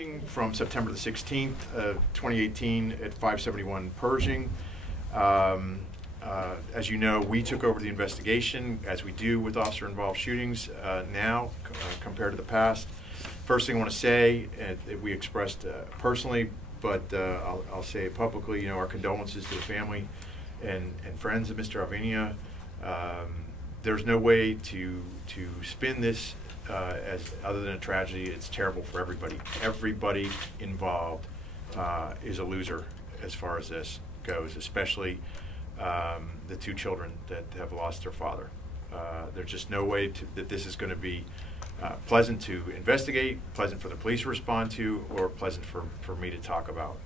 shooting from September the 16th, 2018 at 571 Pershing. As you know, we took over the investigation, as we do with officer-involved shootings now compared to the past. First thing I want to say, that we expressed personally, but I'll say it publicly, our condolences to the family and friends of Mr. Avenia. There's no way to spin this as other than a tragedy. It's terrible for everybody. Everybody involved is a loser as far as this goes, especially the two children that have lost their father. There's just no way that this is going to be pleasant to investigate, pleasant for the police to respond to, or pleasant for me to talk about.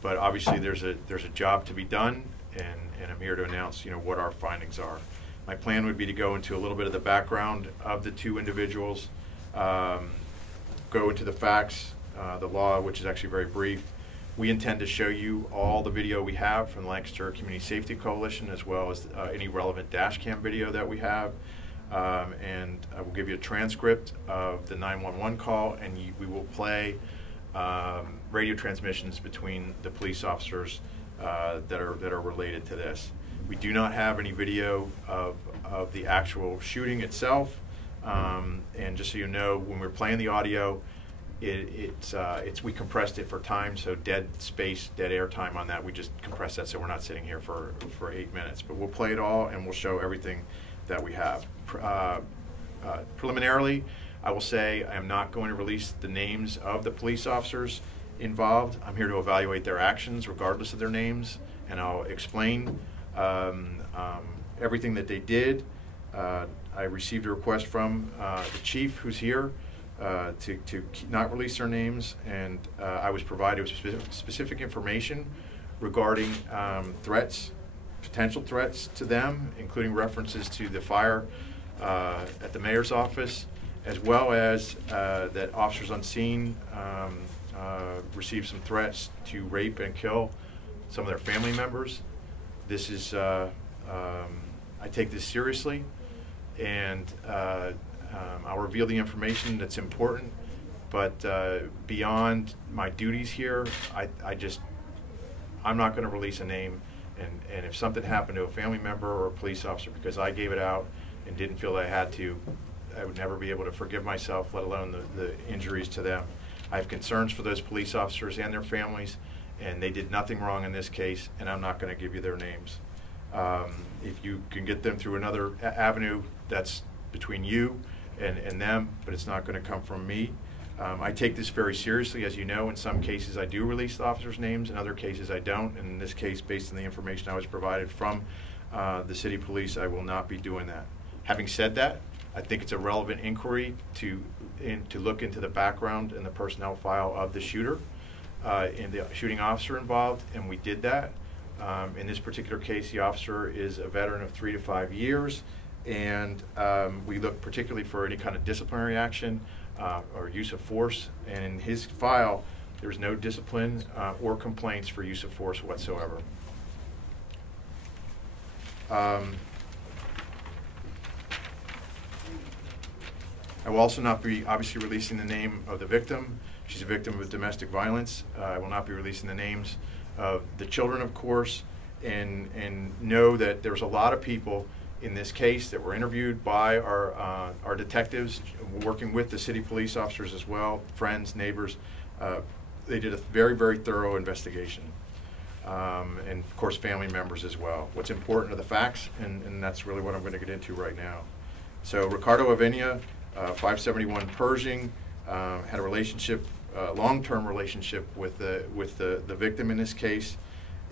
But obviously there's a job to be done, and I'm here to announce what our findings are. My plan would be to go into a little bit of the background of the two individuals, go into the facts, the law, which is actually very brief. We intend to show you all the video we have from the Lancaster Community Safety Coalition, as well as any relevant dash cam video that we have. And I will give you a transcript of the 911 call, and we will play radio transmissions between the police officers that are related to this. We do not have any video of the actual shooting itself, and just so you know, when we're playing the audio, we compressed it for time, so dead space, dead air time on that. We just compress that so we're not sitting here for 8 minutes. But we'll play it all, and we'll show everything that we have. Preliminarily, I will say I am not going to release the names of the police officers involved. I'm here to evaluate their actions regardless of their names, and I'll explain everything that they did. I received a request from the chief, who's here, to not release their names, and I was provided with specific information regarding threats, potential threats to them, including references to the fire at the mayor's office, as well as that officers on scene received some threats to rape and kill some of their family members. This is, I take this seriously, and I'll reveal the information that's important, but beyond my duties here, I'm not going to release a name, and if something happened to a family member or a police officer because I gave it out and didn't feel I had to, I would never be able to forgive myself, let alone the injuries to them. I have concerns for those police officers and their families, and they did nothing wrong in this case, and I'm not going to give you their names. If you can get them through another avenue, that's between you and them, but it's not going to come from me. I take this very seriously. As you know, in some cases I do release the officers' names, in other cases I don't, and in this case, based on the information I was provided from the city police, I will not be doing that. Having said that, I think it's a relevant inquiry to look into the background and the personnel file of the shooter and the shooting officer involved, and we did that. In this particular case, the officer is a veteran of 3 to 5 years, and we look particularly for any kind of disciplinary action or use of force, and in his file there's no discipline or complaints for use of force whatsoever. I will also not be obviously releasing the name of the victim. She's a victim of domestic violence. I will not be releasing the names of the children, of course, and know that there's a lot of people in this case that were interviewed by our detectives, working with the city police officers as well, friends, neighbors. They did a very, very thorough investigation, and of course family members as well. What's important are the facts, and that's really what I'm going to get into right now. So Ricardo Avenia, 571 Pershing, had a relationship, long-term relationship with the victim in this case,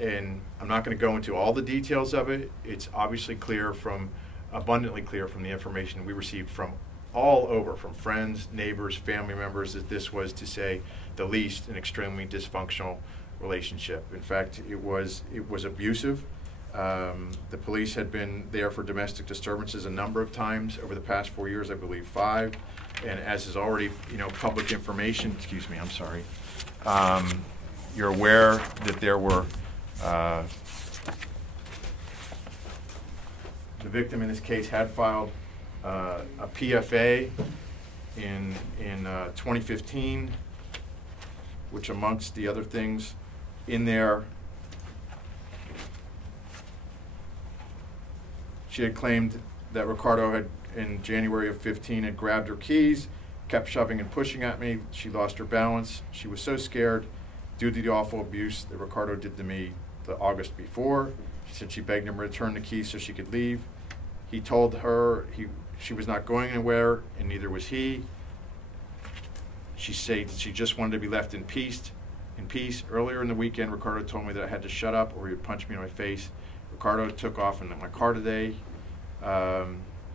and I'm not going to go into all the details of it. It's obviously abundantly clear from the information we received from all over, from friends, neighbors, family members, that this was, to say the least, an extremely dysfunctional relationship. In fact, it was abusive. The police had been there for domestic disturbances a number of times over the past 4 years, I believe 5. And as is already, public information, excuse me, I'm sorry, you're aware that there were, the victim in this case had filed a PFA in 2015 which amongst the other things in there, she had claimed that Ricardo had, in January of 15, had grabbed her keys, kept shoving and pushing at me. She lost her balance. She was so scared due to the awful abuse that Ricardo did to me the August before. She said she begged him to return the keys so she could leave. He told her she was not going anywhere, and neither was he. She said she just wanted to be left in peace. Earlier in the weekend, Ricardo told me that I had to shut up or he would punch me in my face. Ricardo took off in my car today.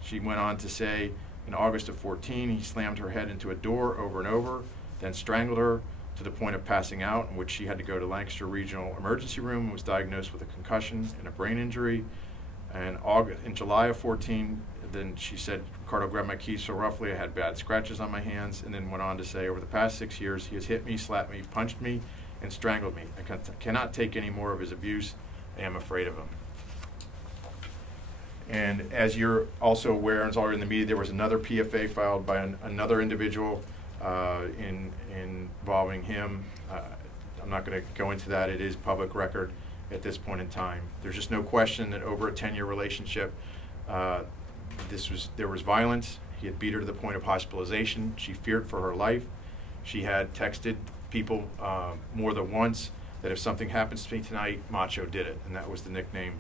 She went on to say, in August of 14, he slammed her head into a door over and over, then strangled her to the point of passing out, in which she had to go to Lancaster Regional Emergency Room and was diagnosed with a concussion and a brain injury. And in July of 14, then she said, Ricardo grabbed my keys so roughly I had bad scratches on my hands, and then went on to say, over the past 6 years, he has hit me, slapped me, punched me, and strangled me. I cannot take any more of his abuse. I am afraid of him. And as you're also aware, and it's already in the media, there was another PFA filed by another individual involving him. I'm not going to go into that. It is public record at this point in time. There's just no question that over a 10-year relationship, there was violence. He had beat her to the point of hospitalization. She feared for her life. She had texted people more than once that if something happens to me tonight, Macho did it, and that was the nickname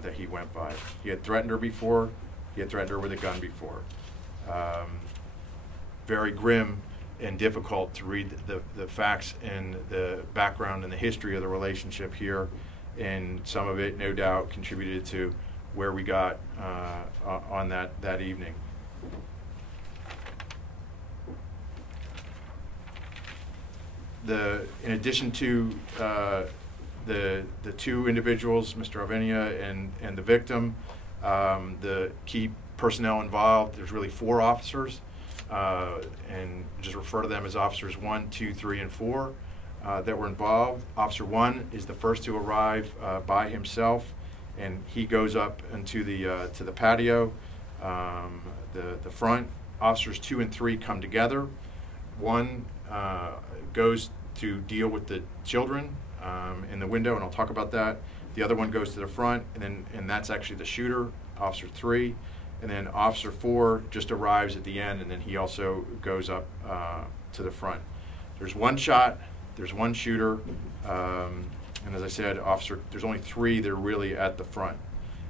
that he went by. He had threatened her before. He had threatened her with a gun before. Very grim and difficult to read the facts and the background and the history of the relationship here, and some of it, no doubt, contributed to where we got on that evening. In addition to the two individuals, Mr. Arvenia and the victim, the key personnel involved, there's really 4 officers, and just refer to them as officers 1, 2, 3, and 4 that were involved. Officer 1 is the first to arrive by himself, and he goes up into to the patio, the front. Officers 2 and 3 come together. 1 goes to deal with the children in the window, and I'll talk about that. The other one goes to the front, and that's actually the shooter, Officer 3. And then Officer 4 just arrives at the end, and then he also goes up to the front. There's 1 shot, there's 1 shooter, and as I said, there's only 3 that are really at the front.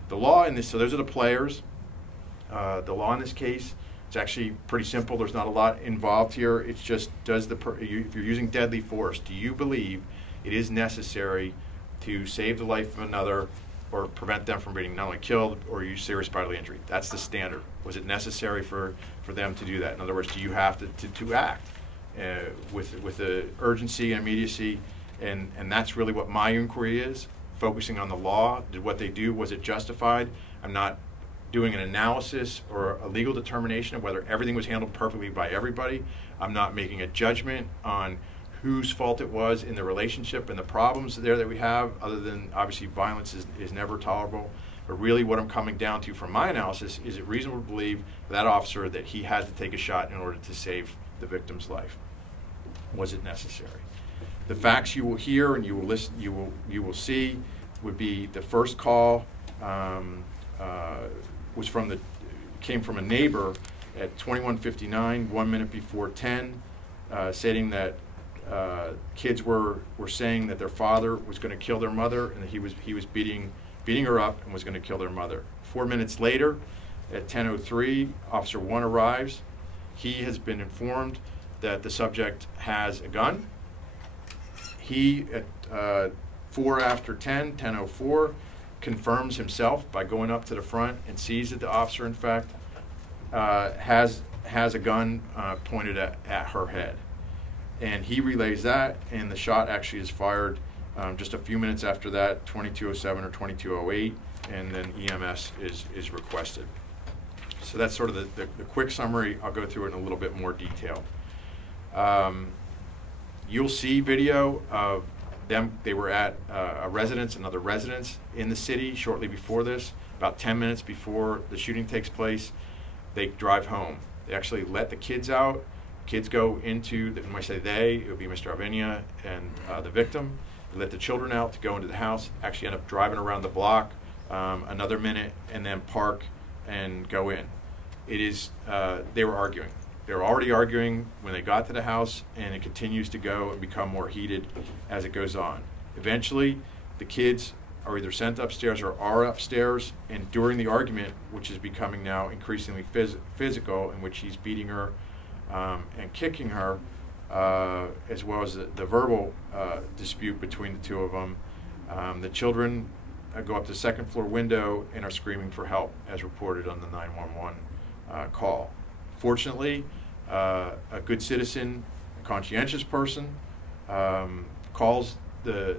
The law in this, so those are the players. The law in this case, it's actually pretty simple. There's not a lot involved here. It's just, if you're using deadly force, do you believe it is necessary to save the life of another or prevent them from being not only killed or use serious bodily injury? That's the standard. Was it necessary for them to do that? In other words, do you have to act with the urgency and immediacy? And that's really what my inquiry is, focusing on the law. Did what they do, was it justified? I'm not doing an analysis or a legal determination of whether everything was handled perfectly by everybody. I'm not making a judgment on whose fault it was in the relationship and the problems there that we have, other than obviously violence is never tolerable. But really what I'm coming down to from my analysis, is it reasonable to believe that officer that he had to take a shot in order to save the victim's life? Was it necessary? The facts you will hear and you will listen, you will see, would be the first call came from a neighbor at 21:59, 1 minute before 10, stating that kids were saying that their father was going to kill their mother, and that he was beating her up and was going to kill their mother. 4 minutes later, at 10:03, Officer 1 arrives. He has been informed that the subject has a gun. He, at 4 after 10, 10:04, confirms himself by going up to the front and sees that the officer, in fact, has a gun pointed at her head. And he relays that, and the shot actually is fired just a few minutes after that, 22:07 or 22:08, and then EMS is requested. So that's sort of the quick summary. I'll go through it in a little bit more detail. You'll see video of them. They were at another residence in the city shortly before this, about 10 minutes before the shooting takes place. They drive home. They actually let the kids out Kids go into, when I say they, it would be Mr. Avenia and the victim. They let the children out to go into the house, actually end up driving around the block another minute, and then park and go in. It is, they were arguing. They were already arguing when they got to the house, and it continues to go and become more heated as it goes on. Eventually, the kids are either sent upstairs or are upstairs, and during the argument, which is becoming now increasingly physical, in which he's beating her and kicking her, as well as the verbal dispute between the two of them, the children go up to the second floor window and are screaming for help, as reported on the 911 call. Fortunately, a good citizen, a conscientious person, calls the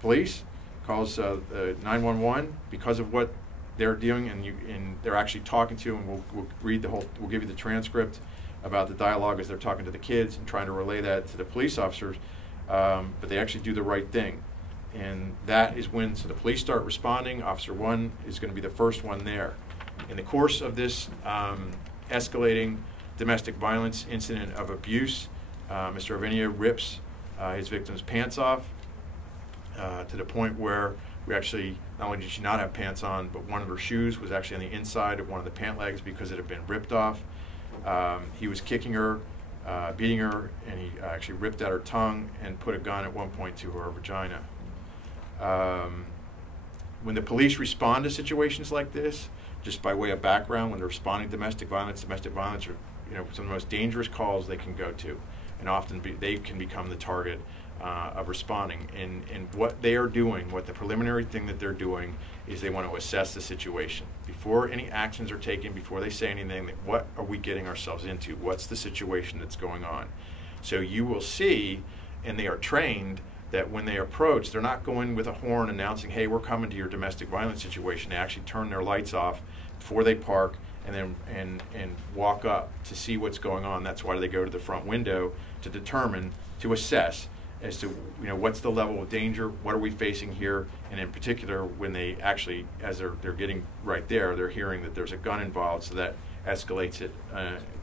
police, calls 911 because of what they're doing, and they're actually talking to, and we'll read the whole, we'll give you the transcript about the dialogue as they're talking to the kids and trying to relay that to the police officers, but they actually do the right thing. And that is when, so the police start responding. Officer 1 is going to be the first one there. In the course of this escalating domestic violence incident of abuse, Mr. Avenia rips his victim's pants off to the point where we actually, not only did she not have pants on, but one of her shoes was actually on the inside of one of the pant legs because it had been ripped off. He was kicking her, beating her, and he actually ripped out her tongue and put a gun at one point to her vagina. When the police respond to situations like this, just by way of background, when they're responding to domestic violence are, some of the most dangerous calls they can go to, and often they can become the target of responding. And what they are doing, what the preliminary thing that they're doing, is they want to assess the situation before any actions are taken, before they say anything. What are we getting ourselves into? What's the situation that's going on? So you will see, and they are trained, that when they approach, they're not going with a horn announcing, hey, we're coming to your domestic violence situation. They actually turn their lights off before they park and then and walk up to see what's going on. That's why they go to the front window to determine, to assess as to what's the level of danger, what are we facing here, and in particular when they actually, as they're getting right there, they're hearing that there's a gun involved, so that escalates it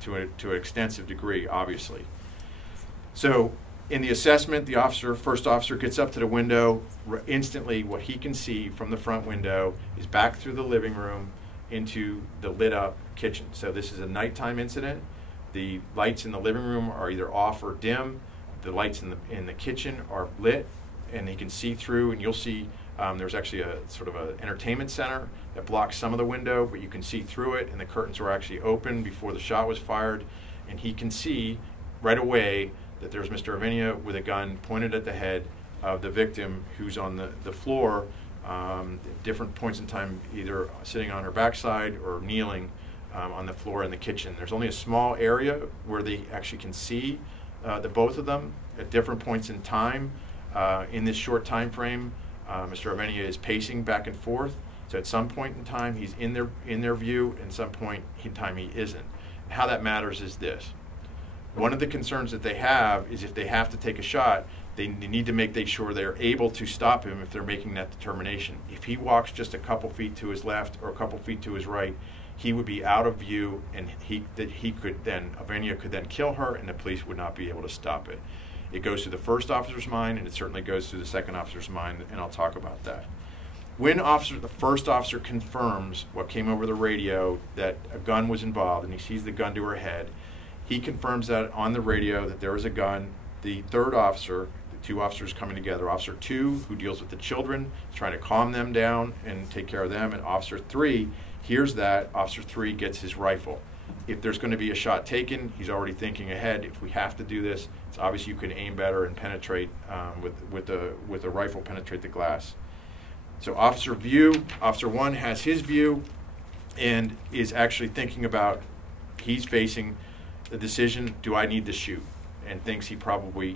to an extensive degree, obviously. So in the assessment, the first officer gets up to the window. Instantly, what he can see from the front window is back through the living room into the lit up kitchen. So this is a nighttime incident. The lights in the living room are either off or dim. The lights in the kitchen are lit, and he can see through, and you'll see there's actually a sort of an entertainment center that blocks some of the window, but you can see through it, and the curtains were actually open before the shot was fired, and he can see right away that there's Mr. Avenia with a gun pointed at the head of the victim, who's on the floor at different points in time, either sitting on her backside or kneeling on the floor in the kitchen. There's only a small area where they actually can see the both of them at different points in time. In this short time frame, Mr. Avenia is pacing back and forth. So at some point in time, he's in their view, and some point in time he isn't. And how that matters is this. One of the concerns that they have is if they have to take a shot, they need to make sure they're able to stop him if they're making that determination. If he walks just a couple feet to his left or a couple feet to his right, he would be out of view, and Avenia could then kill her, and the police would not be able to stop it. It goes through the first officer's mind, and it certainly goes through the second officer's mind, and I'll talk about that. When the first officer confirms what came over the radio, that a gun was involved, and he sees the gun to her head, he confirms that on the radio that there is a gun. The third officer, the two officers coming together, Officer 2, who deals with the children, is trying to calm them down and take care of them, and Officer 3 hears that. Officer 3 gets his rifle. If there's going to be a shot taken, he's already thinking ahead. If we have to do this, it's obvious you can aim better and penetrate with a rifle, penetrate the glass. So Officer 1 has his view and is actually thinking about, he's facing the decision, do I need to shoot? And thinks he probably,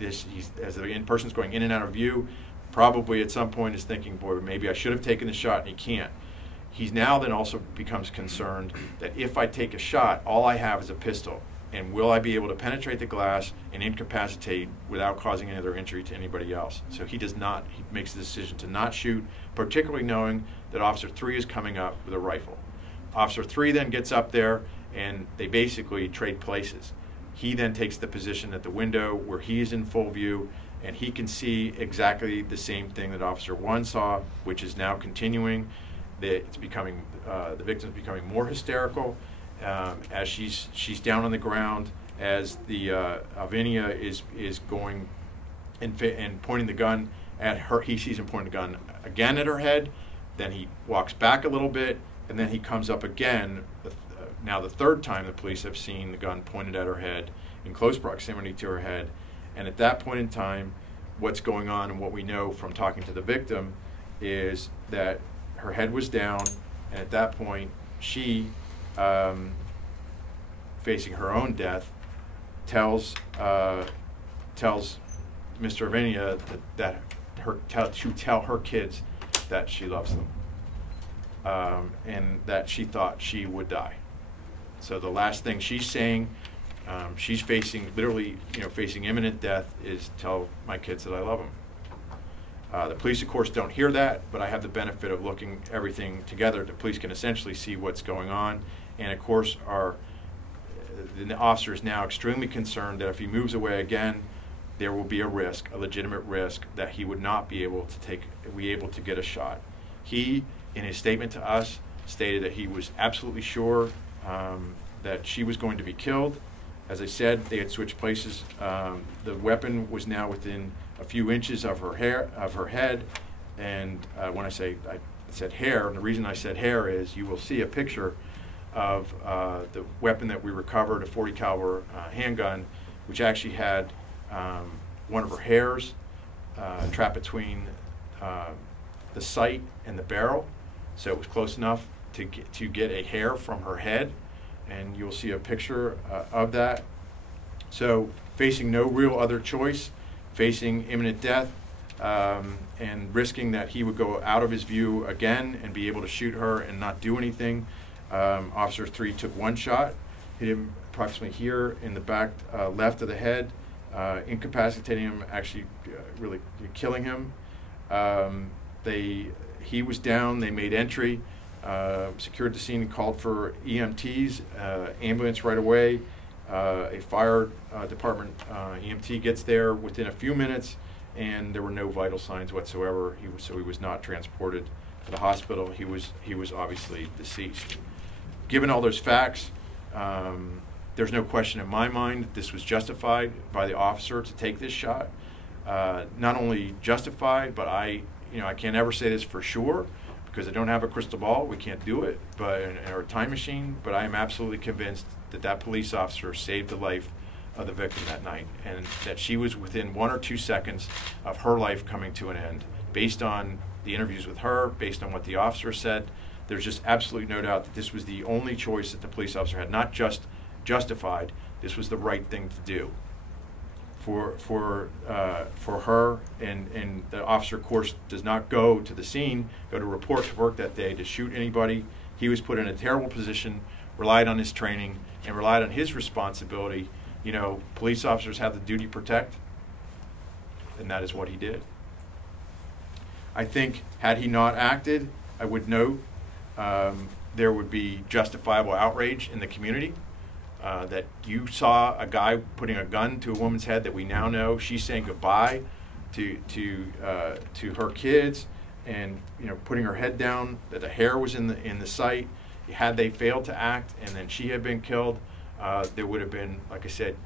as the person's going in and out of view, probably at some point is thinking, boy, maybe I should have taken the shot, and he can't. He's now then also becomes concerned that if I take a shot, all I have is a pistol, and will I be able to penetrate the glass and incapacitate without causing any other injury to anybody else? So he makes the decision to not shoot, particularly knowing that Officer 3 is coming up with a rifle. Officer 3 then gets up there, and they basically trade places. He then takes the position at the window where he is in full view, and he can see exactly the same thing that Officer 1 saw, which is now continuing. It's becoming, the victim's becoming more hysterical as she's down on the ground, as the Alvinia is going and pointing the gun at her. He sees him pointing the gun again at her head. Then he walks back a little bit, and then he comes up again. Now the third time the police have seen the gun pointed at her head in close proximity to her head. And at that point in time, what's going on and what we know from talking to the victim is that her head was down, and at that point she, facing her own death, tells Mr. Alvinia to tell her kids that she loves them, and that she thought she would die. So the last thing she's saying, she's facing, literally, facing imminent death, is tell my kids that I love them. The police, of course, don't hear that, but I have the benefit of looking everything together. The police can essentially see what's going on, and of course, the officer is now extremely concerned that if he moves away again, there will be a risk, a legitimate risk, that he would not be able to get a shot. He, in his statement to us, stated that he was absolutely sure that she was going to be killed. As I said, they had switched places. The weapon was now within a few inches of her head, and when I said hair, and the reason I said hair is you will see a picture of the weapon that we recovered, a .40 caliber handgun, which actually had one of her hairs trapped between the sight and the barrel, so it was close enough to get a hair from her head, and you'll see a picture of that. So facing no real other choice, facing imminent death, and risking that he would go out of his view again and be able to shoot her and not do anything, Officer 3 took one shot, hit him approximately here in the back left of the head, incapacitating him, actually really killing him. He was down, they made entry, secured the scene, called for EMTs, ambulance right away. A fire department EMT gets there within a few minutes, and there were no vital signs whatsoever. So he was not transported to the hospital. He was obviously deceased. Given all those facts, there's no question in my mind that this was justified by the officer to take this shot. Not only justified, but I can't ever say this for sure because I don't have a crystal ball. We can't do it, or a time machine. But I am absolutely convinced that that police officer saved the life of the victim that night, and that she was within 1 or 2 seconds of her life coming to an end. Based on the interviews with her, based on what the officer said, there's just absolutely no doubt that this was the only choice that the police officer had, not just justified. This was the right thing to do for her, and the officer, of course, does not go to the scene, go to report to work that day to shoot anybody. He was put in a terrible position, relied on his training, and relied on his responsibility. Police officers have the duty to protect, and that is what he did. I think had he not acted, I would note there would be justifiable outrage in the community. That you saw a guy putting a gun to a woman's head that we now know she's saying goodbye to her kids, and putting her head down, that the hair was in the sight. Had they failed to act and then she had been killed, there would have been, like I said,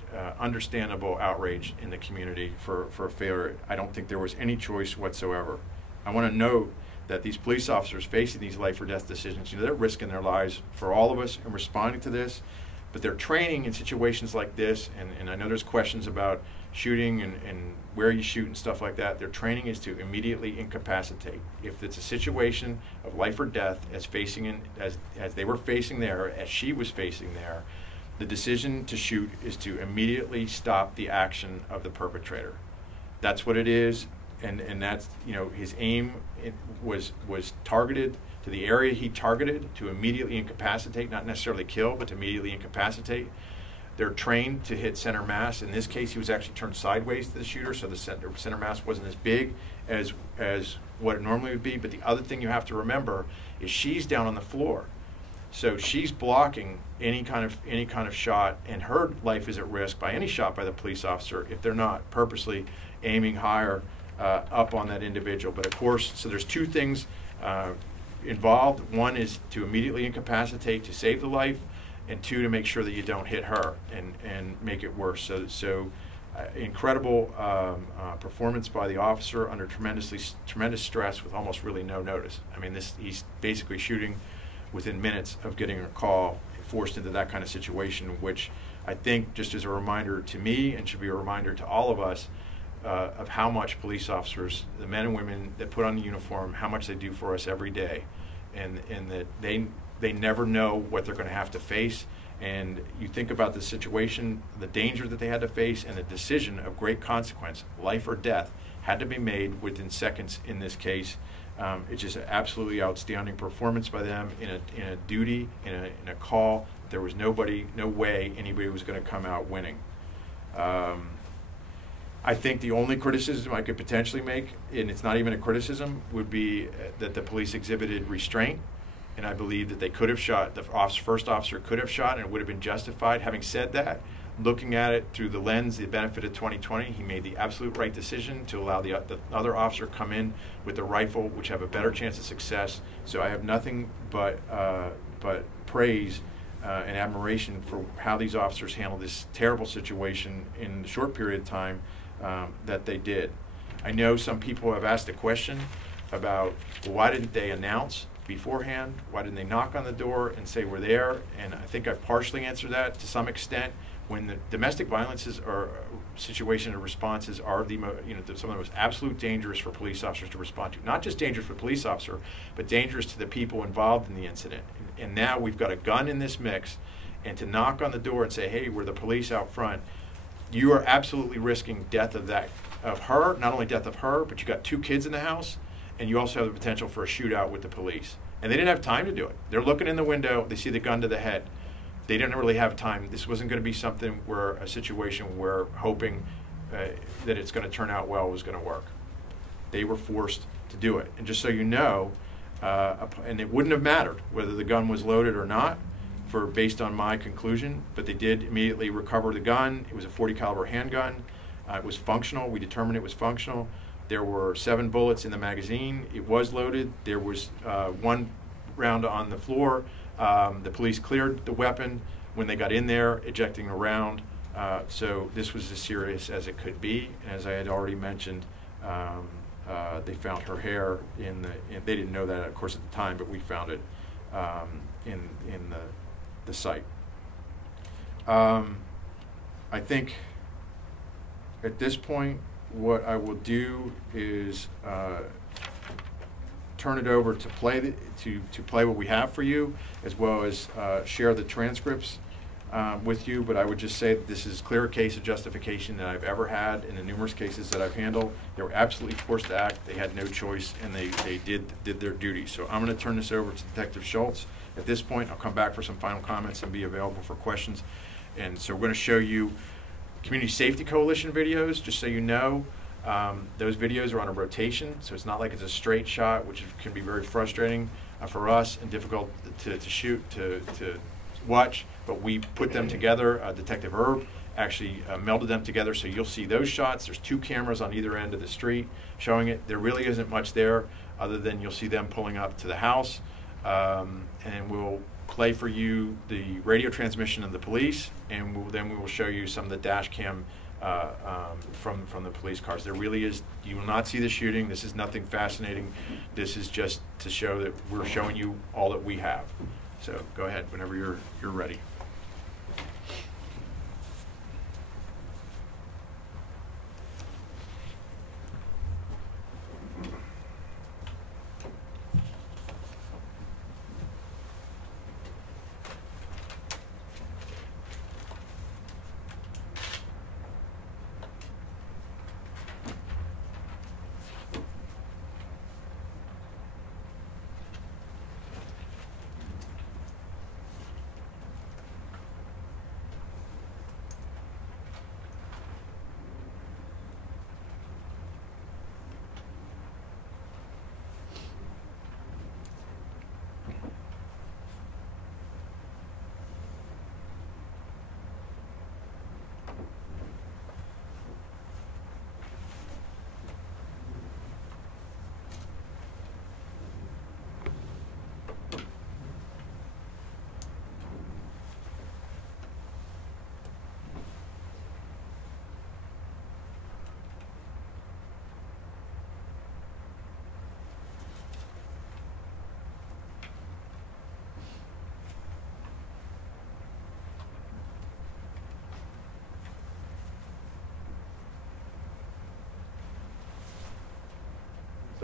understandable outrage in the community for a failure. I don't think there was any choice whatsoever. I want to note that these police officers facing these life or death decisions, they're risking their lives for all of us in responding to this. But their training in situations like this, and I know there's questions about shooting and where you shoot and stuff like that, their training is to immediately incapacitate. If it's a situation of life or death as they were facing there, as she was facing there, the decision to shoot is to immediately stop the action of the perpetrator. That's what it is, and that's, his aim was targeted to the area he targeted, to immediately incapacitate, not necessarily kill, but to immediately incapacitate. They're trained to hit center mass. In this case, he was actually turned sideways to the shooter, so the center mass wasn't as big as what it normally would be. But the other thing you have to remember is she's down on the floor. So she's blocking any kind of shot, and her life is at risk by any shot by the police officer if they're not purposely aiming higher up on that individual. But of course, so there's two things involved. One is to immediately incapacitate to save the life, and two, to make sure that you don't hit her and make it worse. So incredible performance by the officer under tremendous stress with almost really no notice. I mean, he's basically shooting within minutes of getting a call, forced into that kind of situation, which I think, just as a reminder to me and should be a reminder to all of us, of how much police officers, the men and women that put on the uniform, how much they do for us every day, and that they never know what they're going to have to face. And you think about the situation, the danger that they had to face, and the decision of great consequence, life or death, had to be made within seconds in this case. It's just an absolutely outstanding performance by them in a duty, in a call. There was no way anybody was going to come out winning. I think the only criticism I could potentially make, and it's not even a criticism, would be that the police exhibited restraint. And I believe that they could have shot, the first officer could have shot, and it would have been justified. Having said that, looking at it through the lens, the benefit of 2020, he made the absolute right decision to allow the other officer come in with the rifle, which have a better chance of success. So I have nothing but praise and admiration for how these officers handled this terrible situation in the short period of time that they did. I know some people have asked a question about, well, why didn't they announce beforehand? Why didn't they knock on the door and say we're there? And I think I've partially answered that to some extent. When the domestic violences or situation and responses are some of the most absolute dangerous for police officers to respond to. Not just dangerous for the police officer, but dangerous to the people involved in the incident. And now we've got a gun in this mix, and to knock on the door and say, hey, we're the police out front, you are absolutely risking death of her, not only death of her, but you got two kids in the house, and you also have the potential for a shootout with the police. And they didn't have time to do it. They're looking in the window, they see the gun to the head. They didn't really have time. This wasn't going to be a situation where hoping that it's going to turn out well was going to work. They were forced to do it. And just so you know, and it wouldn't have mattered whether the gun was loaded or not, based on my conclusion, but they did immediately recover the gun. It was a .40 caliber handgun. It was functional. We determined it was functional. There were 7 bullets in the magazine. It was loaded. There was 1 round on the floor. The police cleared the weapon when they got in there, ejecting the round. So this was as serious as it could be. And as I had already mentioned, they found her hair they didn't know that, of course, at the time, but we found it in the site. I think at this point, what I will do is turn it over to play what we have for you, as well as share the transcripts with you. But I would just say that this is as clear a case of justification that I've ever had in the numerous cases that I've handled. They were absolutely forced to act. They had no choice, and they did their duty. So I'm going to turn this over to Detective Schultz. At this point, I'll come back for some final comments and be available for questions. And so we're going to show you Community Safety Coalition videos, just so you know. Those videos are on a rotation, so it's not like it's a straight shot, which can be very frustrating for us and difficult to shoot, to watch. But we put them together. Detective Herb actually melded them together, so you'll see those shots. There's 2 cameras on either end of the street showing it. There really isn't much there other than you'll see them pulling up to the house. And we'll play for you the radio transmission of the police, and then we will show you some of the dash cam from the police cars. There really is, you will not see the shooting. This is nothing fascinating. This is just to show that we're showing you all that we have. So go ahead whenever you're ready.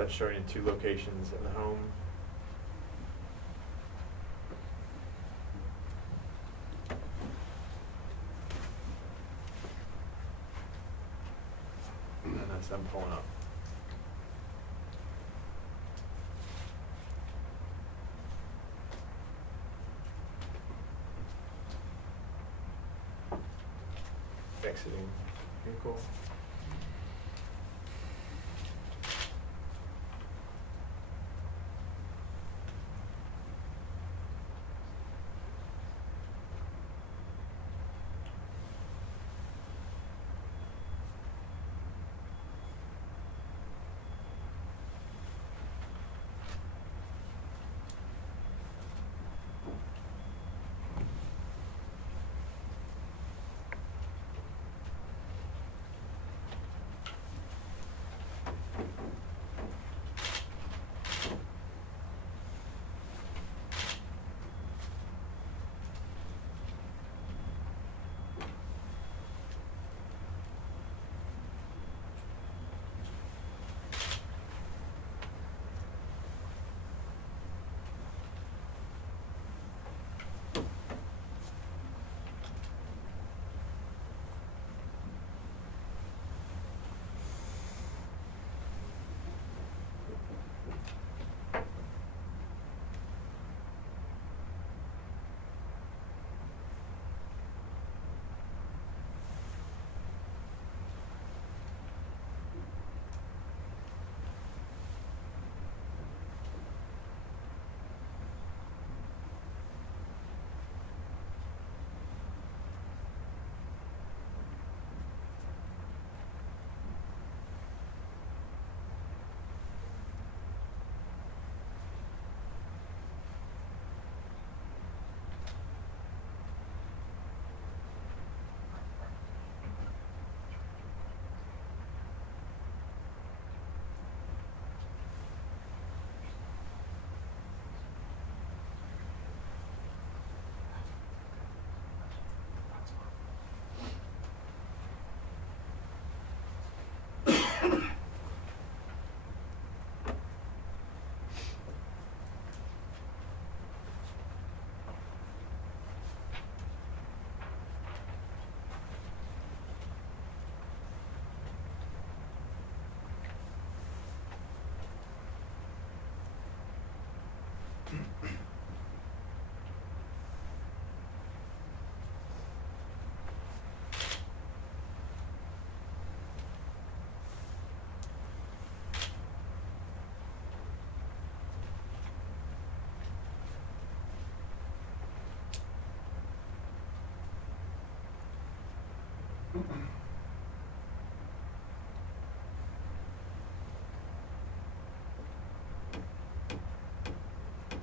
that's showing in 2 locations in the home. And that's them pulling up. Exiting vehicle.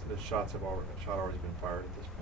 So the shot already been fired at this point.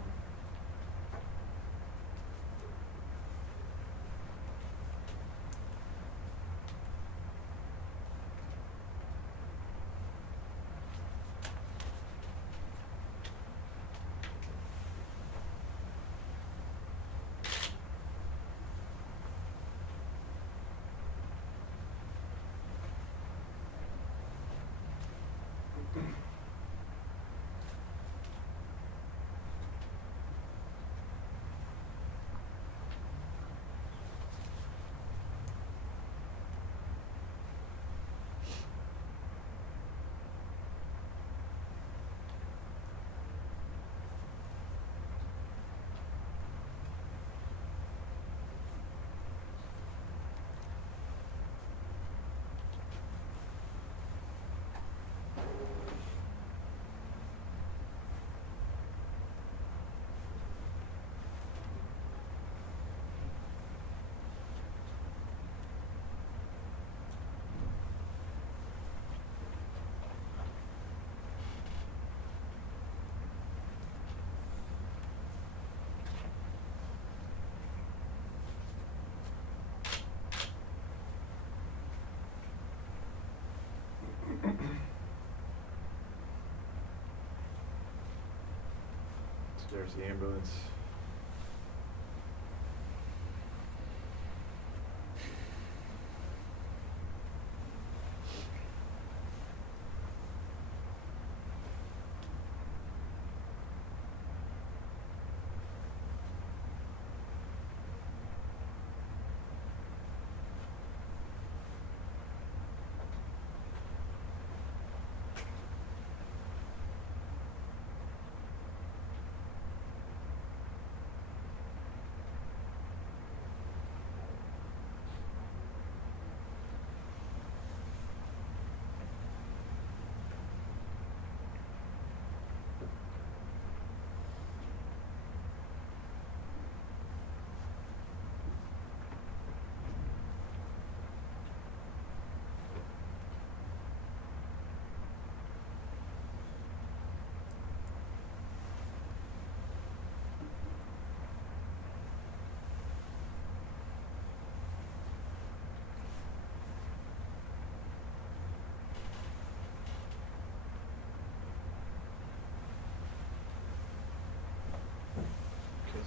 There's the ambulance.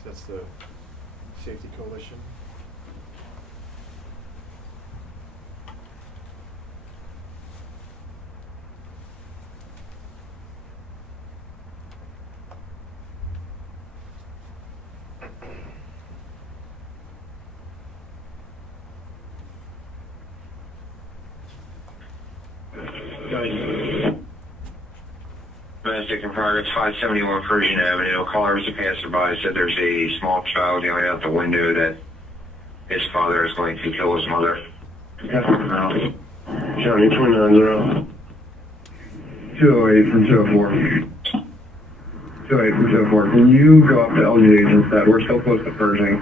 That's the Safety Coalition. Domestic in progress, 571 Pershing Avenue. Caller was a passerby, said there's a small child yelling out the window that his father is going to kill his mother. County 290. 208 from 204. 208 from 204. Can you go up to LGH instead? We're still close to Pershing.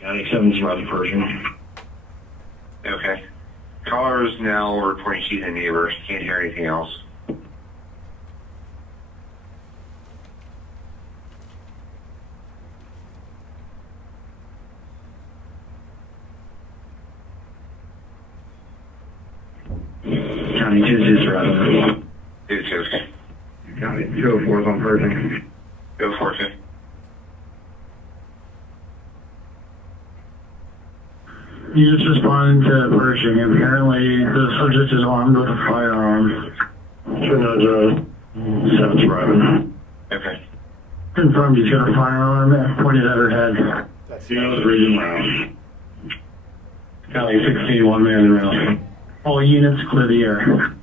County 7 Pershing. Okay. Caller is now reporting she's a neighbor. She can't hear anything else. County 227. 22. County 204 is on Pershing. Go for it. You just responded to Pershing. Apparently, the subject is armed with a firearm. 290. 7's driving. Okay. Confirmed he's got a firearm pointed at her head. That's reading round. County 16, one man around. All units clear the air.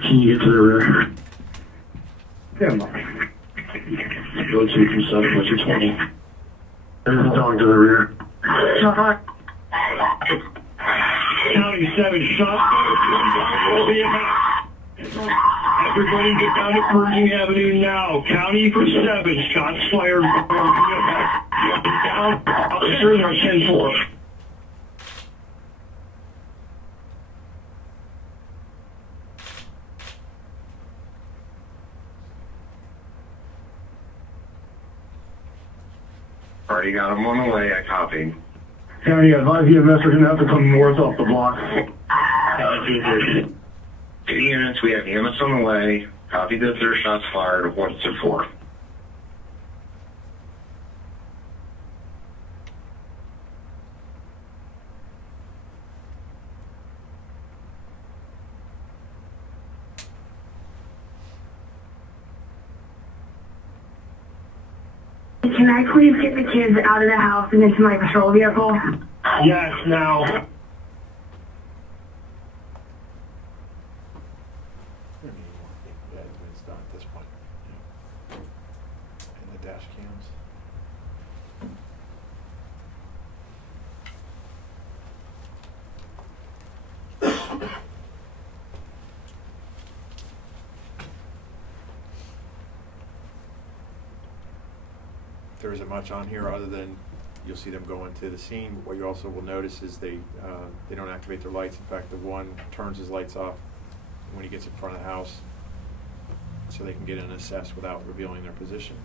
Can you get to the rear? Yeah, Mark. Go 2 from 7, what's your 20? There's a dog to the rear. County 7 shot. Everybody get down to Pershing Avenue now. County for 7. Shots fired. Down. Officers are 10-4. Already got him on the way. I copied. County, advise EMS are going to have to come north off the block. 2 units, we have EMS on the way. Copy that there are shots fired. What's it for? Can I please get the kids out of the house and into my patrol vehicle? Yes, now. Yeah, it's done at this point. And the dash cams. There isn't much on here other than you'll see them go into the scene. What you also will notice is they don't activate their lights. In fact, the one turns his lights off when he gets in front of the house so they can get in and assess without revealing their position.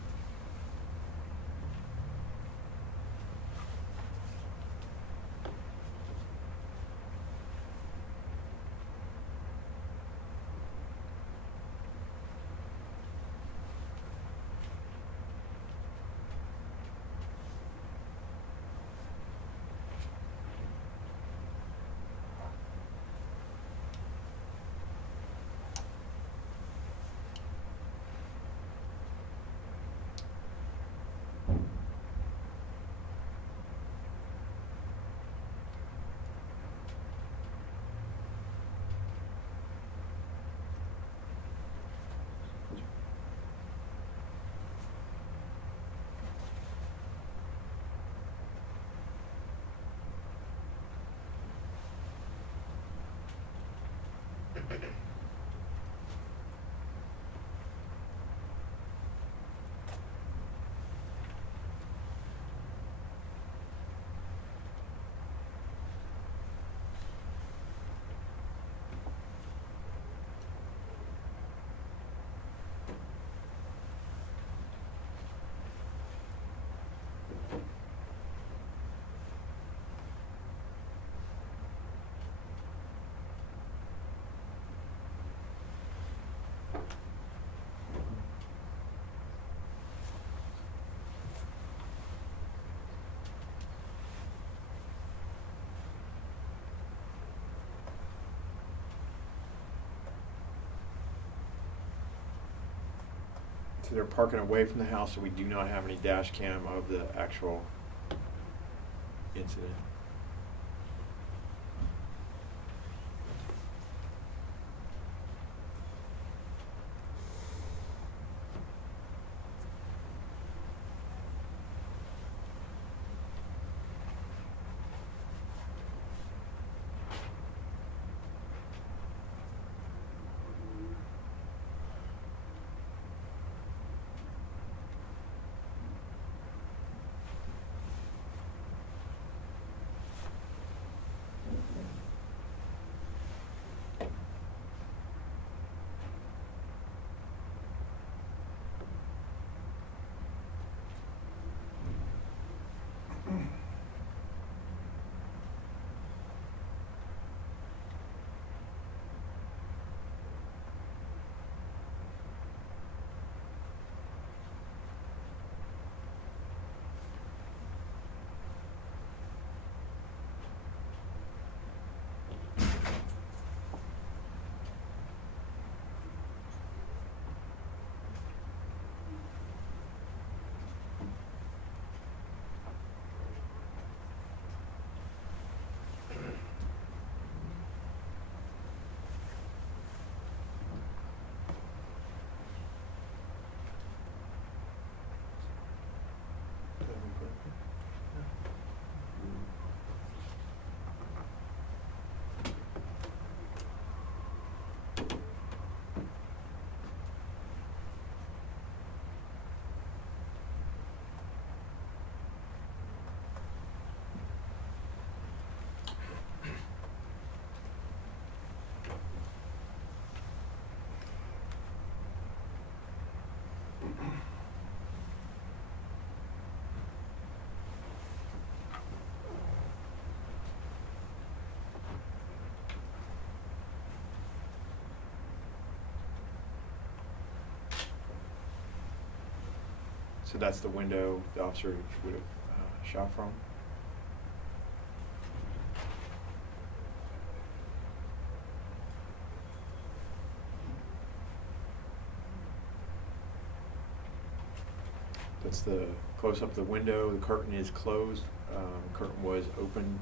So they're parking away from the house, so we do not have any dash cam of the actual incident. So that's the window the officer would have shot from. That's the close-up of the window. The curtain is closed. The curtain was open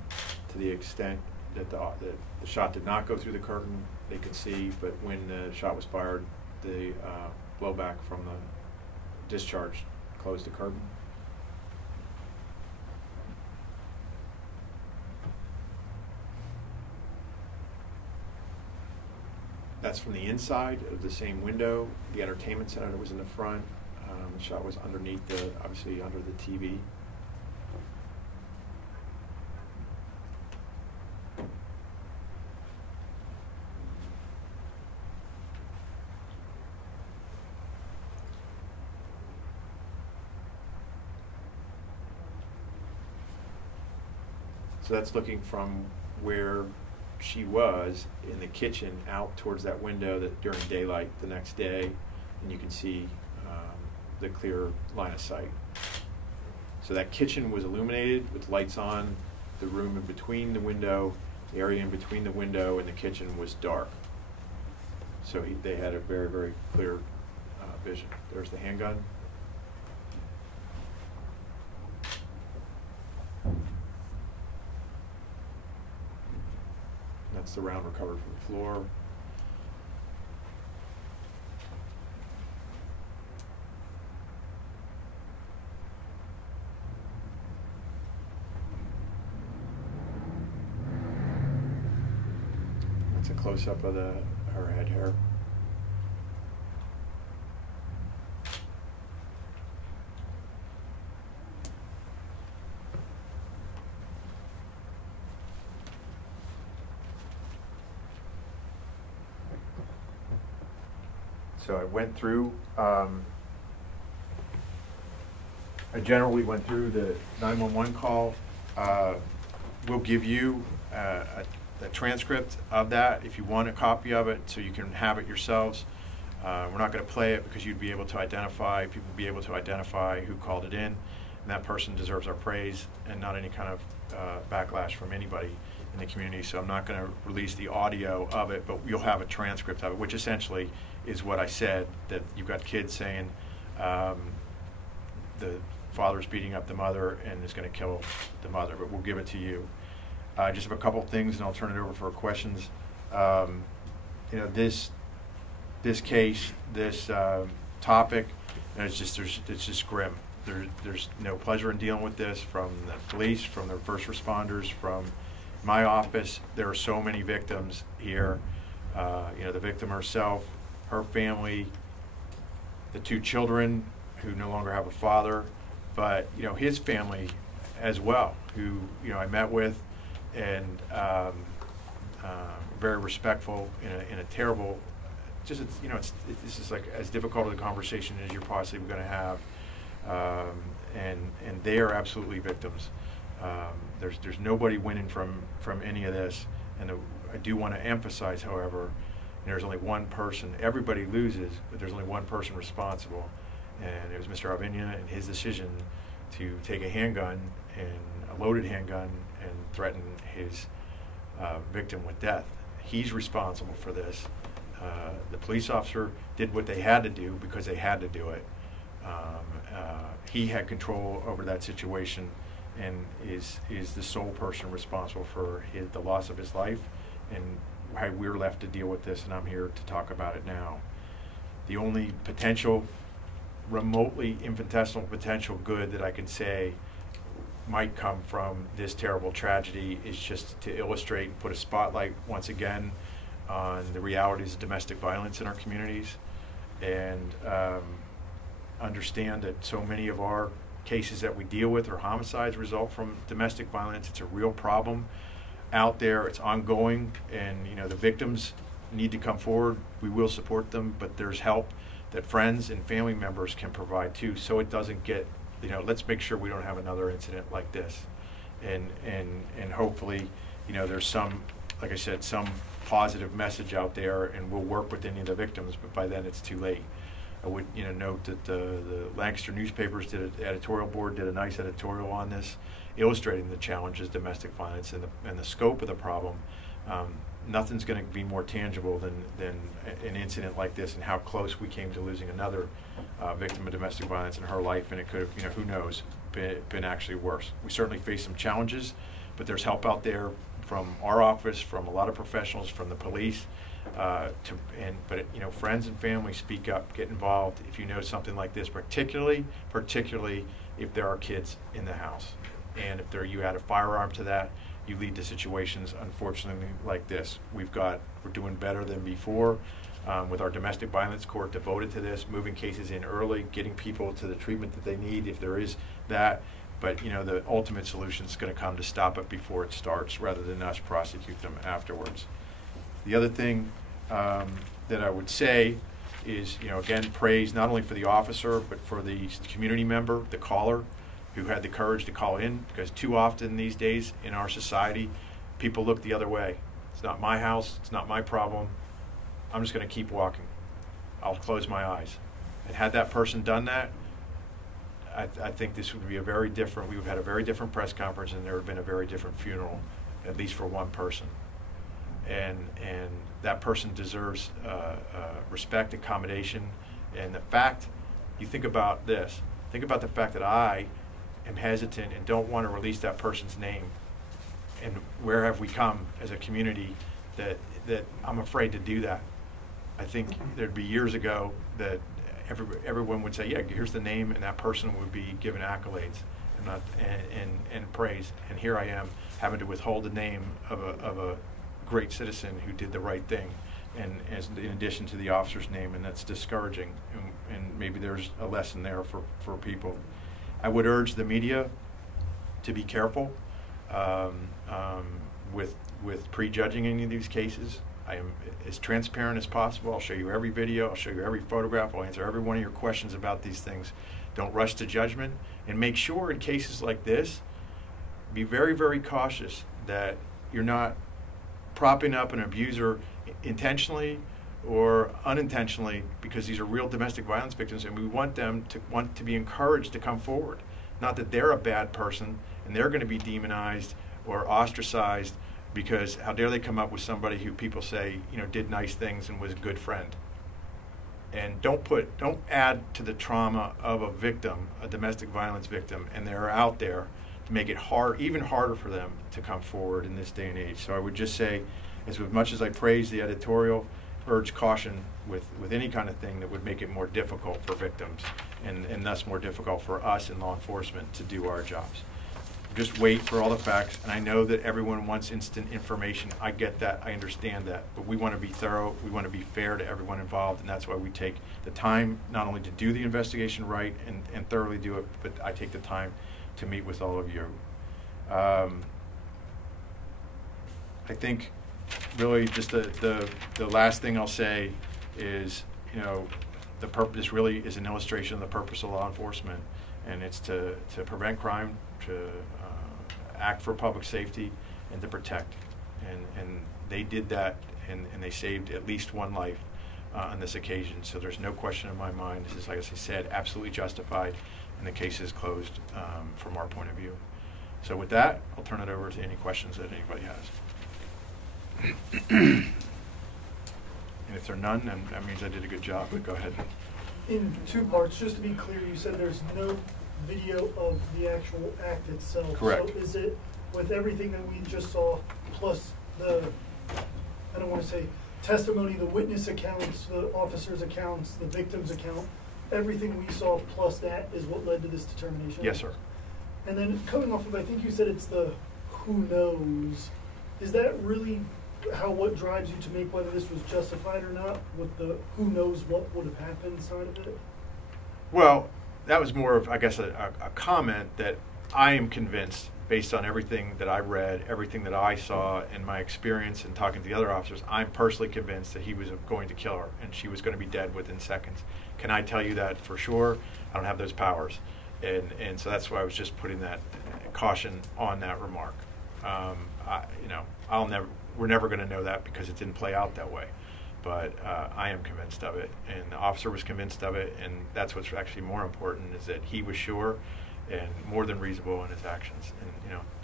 to the extent that the shot did not go through the curtain. They could see, but when the shot was fired, the blowback from the discharge closed the curtain. That's from the inside of the same window. The entertainment center was in the front. The shot was underneath obviously under the TV. So that's looking from where she was in the kitchen out towards that window that during daylight the next day, and you can see the clear line of sight. So that kitchen was illuminated with lights on. The room in between the window, the area in between the window and the kitchen was dark. So they had a very, very clear vision. There's the handgun. That's the round recovered from the floor. That's a close-up of her head hair. So I went through, I generally went through the 911 call. We'll give you a transcript of that if you want a copy of it so you can have it yourselves. We're not going to play it because you'd be able to identify, people will be able to identify who called it in, and that person deserves our praise and not any kind of backlash from anybody in the community. So I'm not going to release the audio of it, but you'll have a transcript of it, which essentially is what I said, that you've got kids saying, the father's beating up the mother and is going to kill the mother, but we'll give it to you. I just have a couple things, and I'll turn it over for questions. You know, this case, this topic, and it's just grim. There's no pleasure in dealing with this from the police, from the first responders, from my office. There are so many victims here. You know, the victim herself, her family, the two children who no longer have a father, but you know, his family as well, who I met with, and very respectful in a terrible. This is like as difficult a conversation as you're possibly going to have, and they are absolutely victims. There's nobody winning from any of this, and I do want to emphasize, however, there's only one person. Everybody loses, but there's only one person responsible, and it was Mr. Arvinia and his decision to take a handgun, and a loaded handgun, and threaten his victim with death. He's responsible for this. The police officer did what they had to do because they had to do it. He had control over that situation, and is the sole person responsible for the loss of his life, and why we're left to deal with this, and I'm here to talk about it now. The only potential, remotely infinitesimal potential good that I can say might come from this terrible tragedy is just to illustrate and put a spotlight once again on the realities of domestic violence in our communities, and understand that so many of our cases that we deal with or homicides result from domestic violence. It's a real problem out there. It's ongoing, and the victims need to come forward. We will support them, but there's help that friends and family members can provide too, so it doesn't get, let's make sure we don't have another incident like this, and hopefully there's some, like I said, some positive message out there, and we'll work with any of the victims, but by then it's too late. I would note that the Lancaster newspapers editorial board did a nice editorial on this, illustrating the challenges of domestic violence and the scope of the problem. Nothing's going to be more tangible than an incident like this, and how close we came to losing another victim of domestic violence in her life, and it could have, who knows, been actually worse. We certainly face some challenges, but there's help out there from our office, from a lot of professionals, from the police, but friends and family, speak up, get involved if you know something like this, particularly if there are kids in the house, and if you add a firearm to that, you lead to situations, unfortunately, like this. We're doing better than before with our domestic violence court devoted to this, moving cases in early, getting people to the treatment that they need if there is that. But the ultimate solution is going to come to stop it before it starts, rather than us prosecute them afterwards. The other thing that I would say is, again, praise not only for the officer, but for the community member, the caller, who had the courage to call in, because too often these days in our society, people look the other way. It's not my house, it's not my problem, I'm just going to keep walking. I'll close my eyes. And had that person done that, I think this would be we would have had a very different press conference, and there would have been a very different funeral, at least for one person. And that person deserves respect, accommodation, and the fact, you think about this, think about the fact that I am hesitant and don't want to release that person's name, and where have we come as a community that I'm afraid to do that. I think there'd be years ago that everyone would say, yeah, here's the name, and that person would be given accolades and praise, and here I am having to withhold the name of a great citizen who did the right thing, and in addition to the officer's name, and that's discouraging, and maybe there's a lesson there for people. I would urge the media to be careful with prejudging any of these cases. I am as transparent as possible. I'll show you every video, I'll show you every photograph, I'll answer every one of your questions about these things. Don't rush to judgment, and make sure in cases like this, be very, very cautious that you're not propping up an abuser intentionally or unintentionally, because these are real domestic violence victims, and we want them to be encouraged to come forward. Not that they're a bad person and they're going to be demonized or ostracized, because how dare they come up with somebody who people say did nice things and was a good friend. and don't add to the trauma of a victim, a domestic violence victim, and they're out there to make it even harder for them to come forward in this day and age. So I would just say, as much as I praise the editorial, urge caution with any kind of thing that would make it more difficult for victims and thus more difficult for us in law enforcement to do our jobs. Just wait for all the facts, and I know that everyone wants instant information. I get that, I understand that, but we want to be thorough, we want to be fair to everyone involved, and that's why we take the time not only to do the investigation right and thoroughly do it, but I take the time to meet with all of you. I think really just the last thing I'll say is, you know, this really is an illustration of the purpose of law enforcement, and it's to prevent crime, to act for public safety, and to protect. And they did that, and they saved at least one life on this occasion. So there's no question in my mind. This is, like I said, absolutely justified, and the case is closed from our point of view. So with that, I'll turn it over to any questions that anybody has. And if there are none, then that means I did a good job, but go ahead. In two parts, just to be clear, you said there's no video of the actual act itself. Correct. So is it, with everything that we just saw, plus the, I don't want to say testimony, the witness accounts, the officer's accounts, the victim's account, everything we saw plus that is what led to this determination? Yes, sir. And then coming off of, I think you said it's the who knows. Is that really what drives you to make whether this was justified or not, with the who knows what would have happened side of it? Well, that was more of, I guess, a comment that I am convinced, based on everything that I read, everything that I saw, and my experience in talking to the other officers, I'm personally convinced that he was going to kill her and she was going to be dead within seconds. Can I tell you that for sure? I don't have those powers. And so that's why I was just putting that caution on that remark. We're never going to know that because it didn't play out that way. But I am convinced of it, and the officer was convinced of it, and that's what's actually more important, is that he was sure and more than reasonable in his actions. And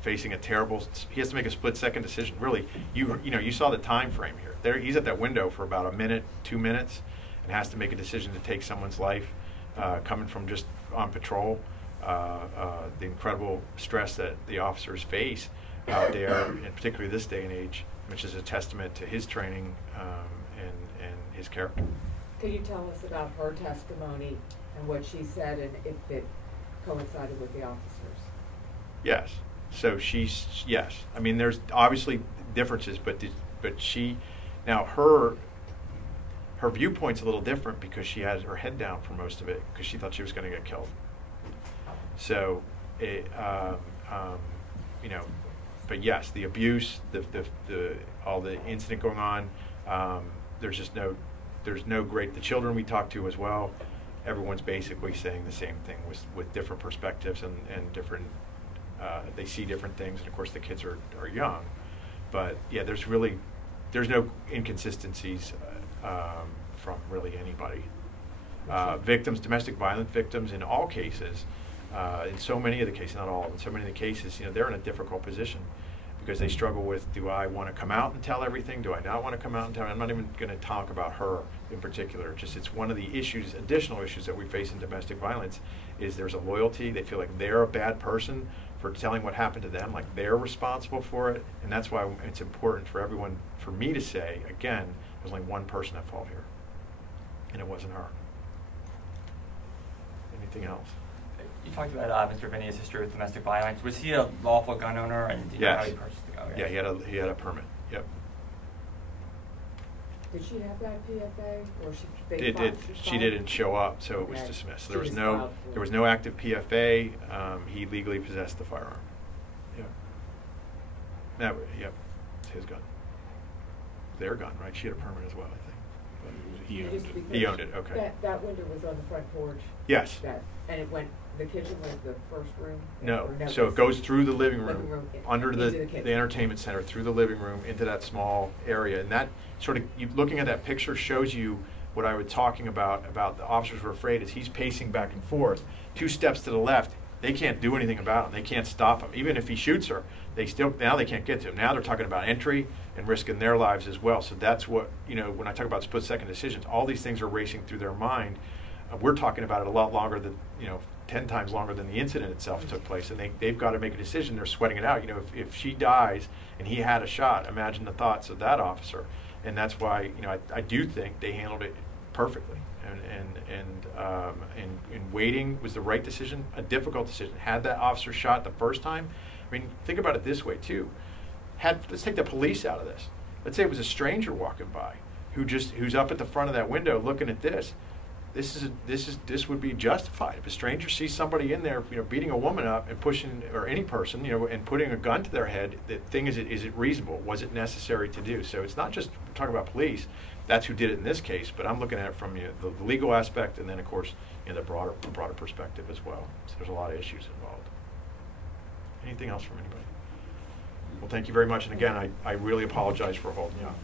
facing a terrible, he has to make a split-second decision. Really, you saw the time frame here. There, he's at that window for about a minute, 2 minutes, and has to make a decision to take someone's life, coming from just on patrol. The incredible stress that the officers face out there, and particularly this day and age, which is a testament to his training and his character. Could you tell us about her testimony and what she said, and if it coincided with the officers? Yes. So yes. I mean, there's obviously differences, but her viewpoint's a little different because she has her head down for most of it because she thought she was going to get killed. So, but yes, the abuse, all the incident going on, there's no great, the children we talked to as well, everyone's basically saying the same thing with different perspectives and different, they see different things, and of course the kids are young. But yeah, there's no inconsistencies from really anybody. Victims, domestic violence victims in all cases, in so many of the cases, not all, in so many of the cases, they're in a difficult position because they struggle with, do I want to come out and tell everything? Do I not want to come out and tell? I'm not even going to talk about her in particular. Just it's one of the issues, additional issues that we face in domestic violence is there's a loyalty. They feel like they're a bad person for telling what happened to them, like they're responsible for it. And that's why it's important for everyone, for me to say, again, there's only one person at fault here, and it wasn't her. Anything else? You talked about Mr. Vinny's history with domestic violence. Was he a lawful gun owner, and did you know how he purchased the gun? Yeah, he had a permit. Yep. Did she have that PFA, or she didn't show up, so it was dismissed. So there was no active PFA. He legally possessed the firearm. Yep. It's his gun. Their gun, right? She had a permit as well, I think. But he owned it. Okay. That window was on the front porch. Yes. And it went. The kitchen was the first room? No. So it goes through the living room under the entertainment center, through the living room, into that small area. And that sort of, looking at that picture shows you what I was talking about the officers were afraid is he's pacing back and forth. 2 steps to the left, They can't do anything about him. They can't stop him. Even if he shoots her, now they can't get to him. Now they're talking about entry and risking their lives as well. So that's what, when I talk about split-second decisions, all these things are racing through their mind. We're talking about it a lot longer than, 10 times longer than the incident itself took place, and they've got to make a decision. They're sweating it out. If she dies and he had a shot, imagine the thoughts of that officer. And that's why, I do think they handled it perfectly. And waiting was the right decision, a difficult decision. Had that officer shot the first time, think about it this way too. Let's take the police out of this. Let's say it was a stranger walking by who's up at the front of that window looking at this. This would be justified. If a stranger sees somebody in there, beating a woman up and pushing, or any person, and putting a gun to their head, the thing is it reasonable? Was it necessary to do? So it's not just talking about police. That's who did it in this case, but I'm looking at it from the legal aspect, and then of course the broader perspective as well. So there's a lot of issues involved. Anything else from anybody? Well, thank you very much, and again, I really apologize for holding you up.